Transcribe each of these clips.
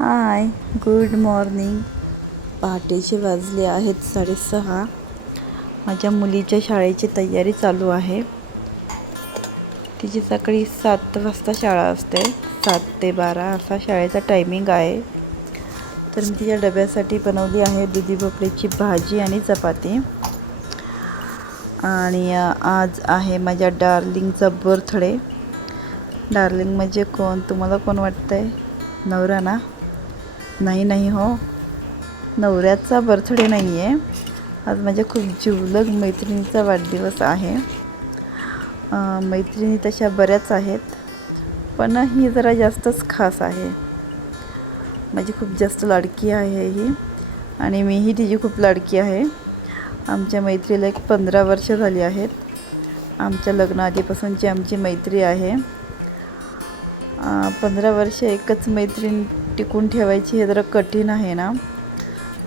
Hi good morning पहाटेचे वाजले आहेत साडेसहा. माझ्या मुलीच्या शाळेची तयारी चालू आहे. तिची सकाळी सात वाजता शाळा असते. सात ते बारा असा शाळेचा टायमिंग आहे. तर मी तिच्या डब्यासाठी बनवली आहे दुधी भोपळ्याची भाजी आणि चपाती. आणि आज आहे माझ्या डार्लिंगचा बर्थडे. डार्लिंग म्हणजे कोण? तुम्हाला कोण वाटतं आहे नवरा ना? नाही नाही हो. नवऱ्याचा बर्थडे नाही आहे आज माझ्या खूप जिवलग मैत्रिणीचा वाढदिवस आहे. मैत्रिणी तशा बऱ्याच आहेत पण ही जरा जास्तच खास आहे. माझी खूप जास्त लाडकी आहे ही आणि मीही तिची खूप लाडकी आहे. आमच्या मैत्रीला एक पंधरा वर्ष झाली आहेत. आमच्या लग्नाआधीपासूनची आमची मैत्री आहे. पंधरा वर्ष एकच मैत्रीण टिकून ठेवायची हे जरा कठीण आहे ना.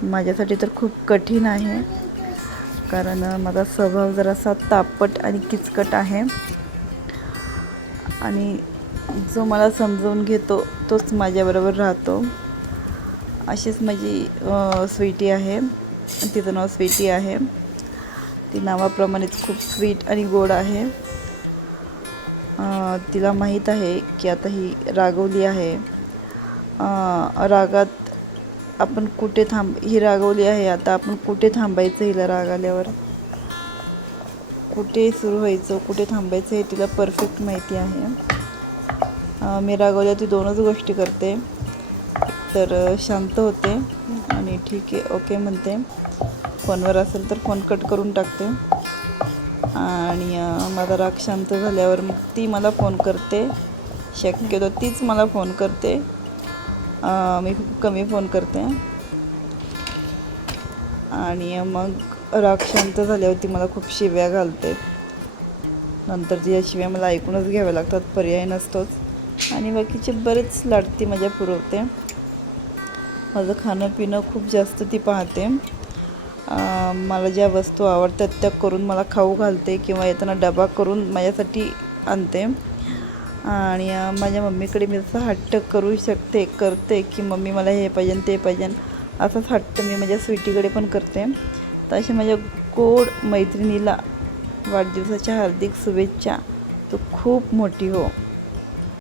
माझ्यासाठी तर खूप कठीण आहे. कारण माझा स्वभाव जरासा तापट आणि किचकट आहे. आणि जो मला समजवून घेतो तोच माझ्याबरोबर राहतो. अशीच माझी स्वीटी आहे. तिचं नाव स्वीटी आहे. ती नावाप्रमाणेच खूप स्वीट आणि गोड आहे. तिला माहीत आहे की आता ही रागवली आहे. रागात आपण कुठे थांब ही रागवली आहे आता आपण कुठे थांबायचं हिला राग आल्यावर? कुठे सुरू व्हायचं कुठे थांबायचं हे तिला परफेक्ट माहिती आहे. मी रागवल्या ती दोनच गोष्टी करते. तर शांत होते आणि ठीक आहे ओके म्हणते. फोनवर असेल तर फोन कट करून टाकते. आणि माझा राग शांत झाल्यावर मग ती मला फोन करते. शक्यतो तीच मला फोन करते. मी खूप कमी फोन करते. आणि मग राग शांत झाल्यावरती मला खूप शिव्या घालते. नंतर तिच्या शिव्या मला ऐकूनच घ्याव्या लागतात पर्याय नसतोच. आणि बाकीचे बरेच लाडती माझ्या पुरवते. माझं खाणं पिणं खूप जास्त ती पाहते. मला ज्या वस्तू आवडतात त्या करून मला खाऊ घालते किंवा येताना डबा करून माझ्यासाठी आणते. आणि माझ्या मम्मीकडे मी असं हट्ट करू शकते करते की मम्मी मला हे पाहिजे ते पाहिजे. असाच हट्ट मी माझ्या स्वीटीकडे पण करते. तर अशा माझ्या गोड मैत्रिणीला वाढदिवसाच्या हार्दिक शुभेच्छा. तू खूप मोठी हो.